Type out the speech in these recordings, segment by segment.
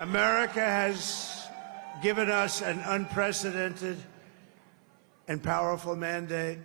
America has given us an unprecedented and powerful mandate.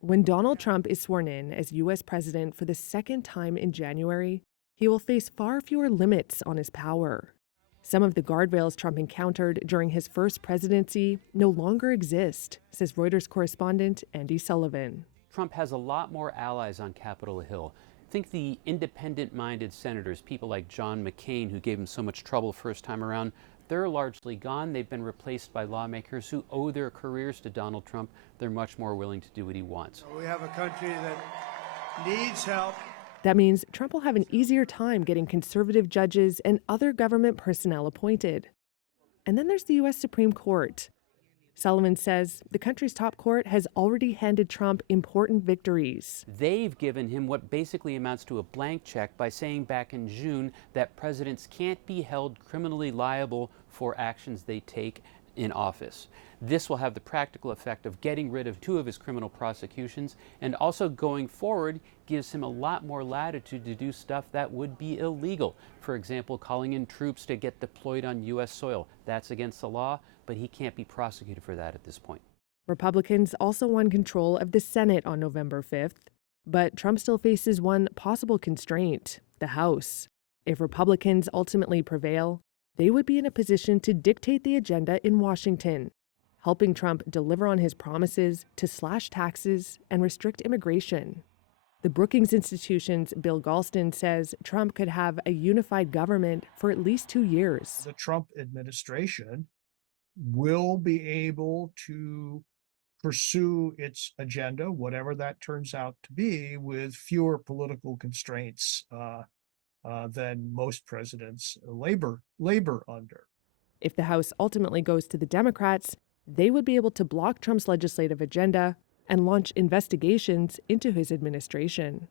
When Donald Trump is sworn in as U.S. president for the second time in January, he will face far fewer limits on his power. Some of the guardrails Trump encountered during his first presidency no longer exist, says Reuters correspondent Andy Sullivan. Trump has a lot more allies on Capitol Hill. Think the independent-minded senators, people like John McCain, who gave him so much trouble first time around, they're largely gone. They've been replaced by lawmakers who owe their careers to Donald Trump. They're much more willing to do what he wants. We have a country that needs help. That means Trump will have an easier time getting conservative judges and other government personnel appointed. And then there's the U.S. Supreme Court. Sullivan says the country's top court has already handed Trump important victories. They've given him what basically amounts to a blank check by saying back in June that presidents can't be held criminally liable for actions they take in office. This will have the practical effect of getting rid of 2 of his criminal prosecutions, and also going forward gives him a lot more latitude to do stuff that would be illegal. For example, calling in troops to get deployed on U.S. soil. That's against the law, but he can't be prosecuted for that at this point. Republicans also won control of the Senate on November 5th, but Trump still faces one possible constraint: the House. If Republicans ultimately prevail, they would be in a position to dictate the agenda in Washington, helping Trump deliver on his promises to slash taxes and restrict immigration. The Brookings Institution's Bill Galston says Trump could have a unified government for at least 2 years. The Trump administration will be able to pursue its agenda, whatever that turns out to be, with fewer political constraints than most presidents labor under. If the House ultimately goes to the Democrats, they would be able to block Trump's legislative agenda and launch investigations into his administration.